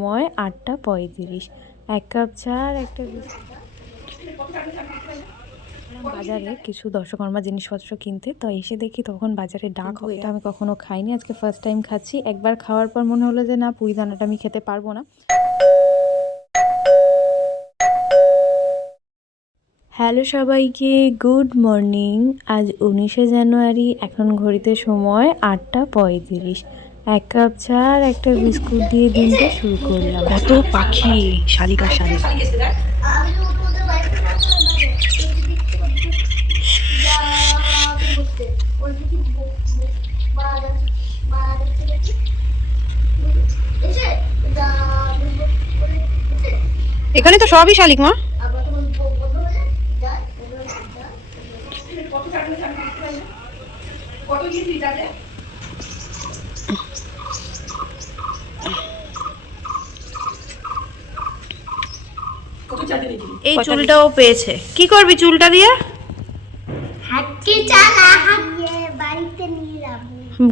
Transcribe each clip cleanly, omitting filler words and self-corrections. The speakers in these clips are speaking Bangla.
সময় 8টা 35। 1 কাপ চা আর একটা বাজারে কিছু দশকর্মা জিনিসপত্র কিনতে, তো এসে দেখি তখন বাজারে ডাক হবে। এটা আমি কখনো খাইনি, আজকে ফার্স্ট টাইম খাচ্ছি। একবার খাওয়ার পর মনে হলো যে না, পুঁই দানাটা আমি খেতে পারবো না। হ্যালো সবাইকে, গুড মর্নিং। আজ 19শে জানুয়ারি, এখন ঘড়িতে সময় 8টা 35। 1 কাপ চা আর একটা বিস্কুট দিয়ে দিনটা শুরু করলাম। কত পাখি, শালিকা শালিক। এখানে তো সবই শালিক মা। এই চুলটাও পেয়েছে, কি করবি চুলটা দিয়ে?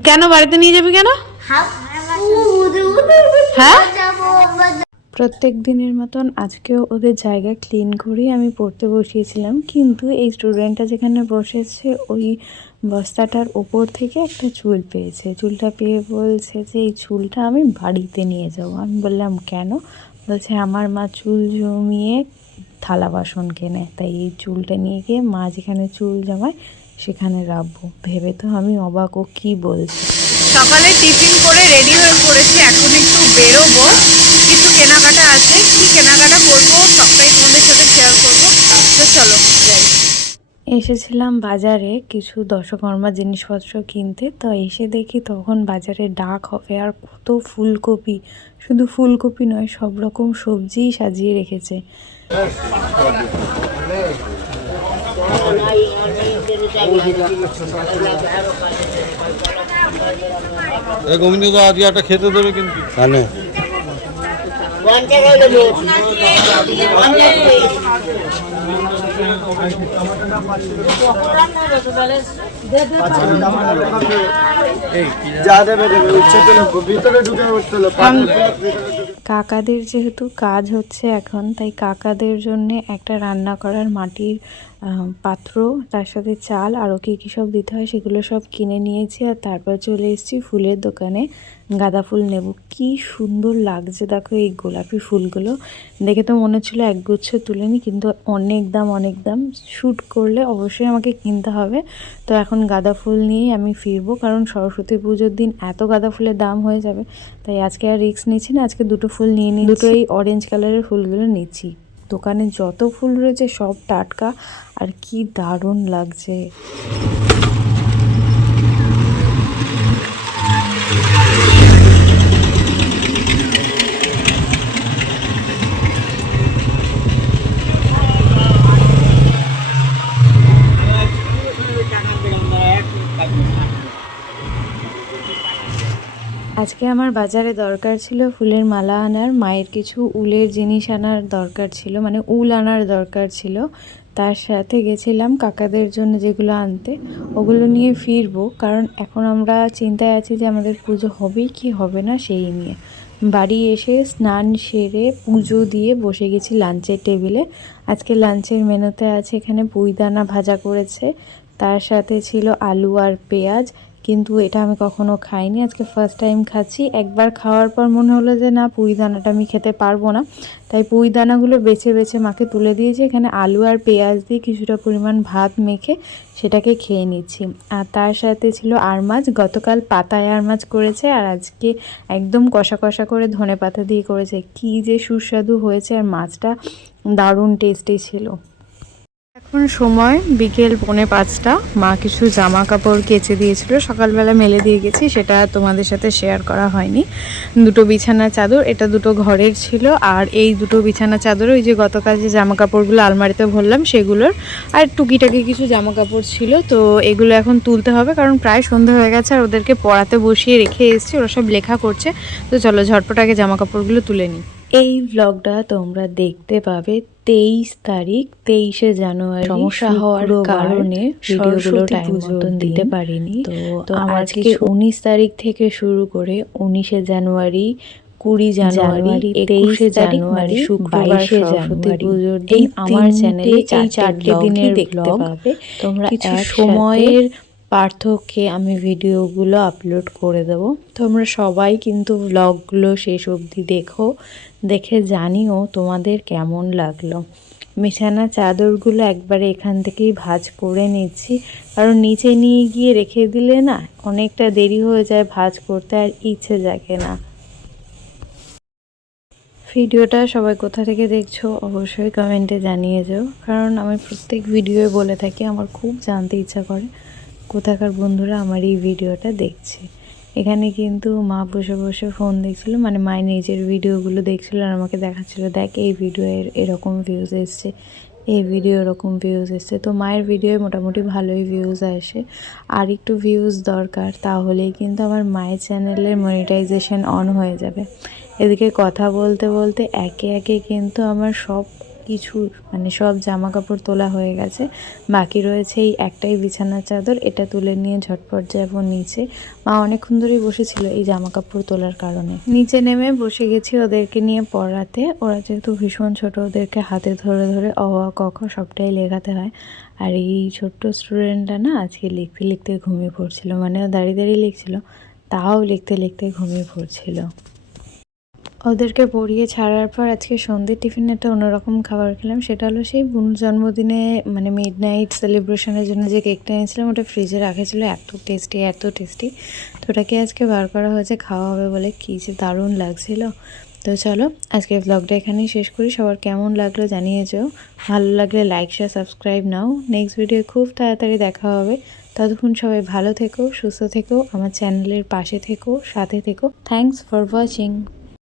কেন বাড়িতে নিয়ে যাবি কেন? হ্যাঁ, প্রত্যেক দিনের মতন আজকেও ওদের জায়গা ক্লিন করেই আমি পড়তে বসিয়েছিলাম, কিন্তু এই স্টুডেন্টটা যেখানে বসেছে ওই বস্তাটার ওপর থেকে একটা চুল পেয়েছে। চুলটা পেয়ে বলছে যে এই চুলটা আমি বাড়িতে নিয়ে যাব। আমি বললাম কেন? বলছে আমার মা চুল জমিয়ে থালা বাসন কেনে, তাই এই চুলটা নিয়ে গিয়ে মা যেখানে চুল জমায় সেখানে রাখবো। ভেবে তো আমি অবাক, ও কী বলছে। সকালে টিফিন করে রেডি হয়ে পড়েছি, এখন একটু বেরোবো, কিছু কেনাকাটা আছে। কি কেনাকাটা করবো সবটাই তোমাদের সাথে শেয়ার করবো, তো চলো যাই। এসেছিলাম বাজারে কিছু দশকর্মা জিনিসপত্র কিনতে, তো এসে দেখি তখন বাজারে ডাক হবে। আর কত ফুলকপি, শুধু ফুলকপি নয়, সব রকম সবজিই সাজিয়ে রেখেছে। গোবিন্দ দা আজকে একটা খেতে দেবে কিন্তু কাকাদের যেহেতু কাজ হচ্ছে এখন, তাই কাকাদের জন্য একটা রান্না করার মাটির পাত্র, তার সাথে চাল, আরও কী কী সব দিতে হয় সেগুলো সব কিনে নিয়েছি। আর তারপর চলে এসেছি ফুলের দোকানে গাঁদা ফুল নেব। কি সুন্দর লাগছে দেখো এই গোলাপি ফুলগুলো, দেখে তো মনে হচ্ছিলো একগুচ্ছ তুলে নিই, কিন্তু অনেক দাম অনেক দাম। শ্যুট করলে অবশ্যই আমাকে কিনতে হবে। তো এখন গাঁদা ফুল নিয়েই আমি ফিরবো, কারণ সরস্বতী পুজোর দিন এত গাঁদা ফুলের দাম হয়ে যাবে। তাই আজকে আর রিস্ক নিচ্ছি না, আজকে দুটো ফুল নিয়ে নিই। দুটো এই অরেঞ্জ কালারের ফুলগুলো নিচ্ছি। দোকানে যত ফুল রয়েছে সব টাটকা, আর কি দারুণ লাগছে। আজকে আমার বাজারে দরকার ছিল ফুলের মালা আনার, মায়ের কিছু উলের জিনিস আনার দরকার ছিল, মানে উল আনার দরকার ছিল। তার সাথে গেছিলাম কাকাদের জন্য যেগুলো আনতে, ওগুলো নিয়ে ফিরবো। কারণ এখন আমরা চিন্তায় আছি যে আমাদের পুজো হবে কি হবে না সেই নিয়ে। বাড়ি এসে স্নান সেরে পুজো দিয়ে বসে গেছি লাঞ্চের টেবিলে। আজকে লাঞ্চের মেনুতে আছে এখানে পুঁইদানা ভাজা করেছে, তার সাথে ছিল আলু আর পেঁয়াজ, কিন্তু এটা আমি কখনো খাইনি, আজকে ফার্স্ট টাইম খাচ্ছি। একবার খাওয়ার পর মনে হলো যে না, পুঁই দানাটা আমি খেতে পারবো না, তাই পুঁই দানাগুলো বেছে বেছে মাকে তুলে দিয়েছি। এখানে আলু আর পেঁয়াজ দিয়ে কিছুটা পরিমাণ ভাত মেখে সেটাকে খেয়ে নিচ্ছি। আর তার সাথে ছিল আর মাছ, গতকাল পাতায় আর মাছ করেছে, আর আজকে একদম কষা কষা করে ধনেপাতা দিয়ে করেছে। কি যে সুস্বাদু হয়েছে, আর মাছটা দারুণ টেস্টি ছিল। এখন সময় বিকেল 4:45। মা কিছু জামা কাপড় কেচে দিয়েছিল, সকালবেলা মেলে দিয়ে গেছি, সেটা তোমাদের সাথে শেয়ার করা হয়নি। দুটো বিছানা চাদর, এটা দুটো ঘরের ছিল, আর এই দুটো বিছানা চাদর ওই যে গতকাল যে জামা কাপড়গুলো আলমারিতে ভরলাম সেগুলোর, আর টুকিটাকি কিছু জামা কাপড় ছিল। তো এগুলো এখন তুলতে হবে, কারণ প্রায় সন্ধ্যা হয়ে গেছে, আর ওদেরকে পড়াতে বসিয়ে রেখে এসেছি, ওরা সব লেখা করছে। তো চলো ঝটপট আগে জামা কাপড়গুলো তুলে নিই। এই ব্লগটা তোমরা দেখতে পাবে 23 তারিখ, 23শে জানুয়ারি। সমস্যা হওয়ার কারণে ভিডিওগুলো টাইম মতন দিতে পারিনি। তো আজকে 19 তারিখ থেকে শুরু করে 19শে জানুয়ারি, 20 জানুয়ারি, 21 জানুয়ারি, শুক্রবার সরস্বতী পুজোর দিন আমার চ্যানেলে এই 4টে দিনের দেখতে পাবে। তোমরা কিছু সময়ের পার্থক্যে আমি ভিডিওগুলো আপলোড করে দেব। তোমরা সবাই কিন্তু ব্লগগুলো শেষ অবধি দেখো, দেখে জানিও তোমাদের কেমন লাগলো। বিছানা চাদরগুলো একবারে এখান থেকেই ভাঁজ করে নিচ্ছি, কারণ নিচে নিয়ে গিয়ে রেখে দিলে না অনেকটা দেরি হয়ে যায় ভাঁজ করতে, আর ইচ্ছে জাগে না। ভিডিওটা সবাই কোথা থেকে দেখছো অবশ্যই কমেন্টে জানিয়ে যাও, কারণ আমি প্রত্যেক ভিডিওয়ে বলে থাকি আমার খুব জানতে ইচ্ছা করে কোথাকার বন্ধুরা আমার এই ভিডিওটা দেখছে। এখানে কিন্তু মা বসে বসে ফোন দেখছিল, মানে মায়ের নিজের ভিডিওগুলো দেখছিল আর আমাকে দেখাচ্ছিল, দেখ এই ভিডিওর এরকম ভিউজ এসছে, এই ভিডিও এরকম ভিউজ এসছে। তো মায়ের ভিডিওয়ে মোটামুটি ভালোই ভিউজ আসে, আর একটু ভিউজ দরকার, তাহলেই কিন্তু আমার মায়ের চ্যানেলের মনিটাইজেশন অন হয়ে যাবে। এদিকে কথা বলতে বলতে একে একে কিন্তু আমার সব কিছু মানে সব জামা কাপড় তোলা হয়ে গেছে। বাকি রয়েছে এই একটাই বিছানার চাদর, এটা তুলে নিয়ে ঝটপট যাবো নিচে। মা অনেকক্ষণ ধরেই বসেছিল এই জামা কাপড় তোলার কারণে। নিচে নেমে বসে গেছি ওদেরকে নিয়ে পড়াতে। ওরা যেহেতু ভীষণ ছোট, ওদেরকে হাতে ধরে ধরে অ আ ক খ সবটাই লেখাতে হয়। আর এই ছোট্ট স্টুডেন্টটা না আজকে লিখতে লিখতে ঘুমিয়ে পড়ছিল, মানে ও দাঁড়িয়ে দাঁড়িয়ে লিখছিল, তাও লিখতে লিখতে ঘুমিয়ে পড়ছিল। ওদেরকে পড়িয়ে ছাড়ার পর আজকে সন্ধ্যের টিফিনে একটা অন্যরকম খাবার খেলাম। সেটা হলো সেই বোন জন্মদিনে মানে মিডনাইট সেলিব্রেশনের জন্য যে কেকটা এনেছিলাম, ওটা ফ্রিজে রাখা ছিল, এত টেস্টি। তো ওটাকে আজকে বার করা হয়েছে, খাওয়া হবে বলে, কী যে দারুণ লাগছিল। তো চলো আজকে ব্লগটা এখানেই শেষ করি। সবার কেমন লাগলো জানিয়ে যাও, ভালো লাগলে লাইক শেয়ার সাবস্ক্রাইব নাও। নেক্সট ভিডিও খুব তাড়াতাড়ি দেখা হবে। ততক্ষণ সবাই ভালো থেকো, সুস্থ থেকো, আমার চ্যানেলের পাশে থেকো, সাথে থেকো। Thanks for watching.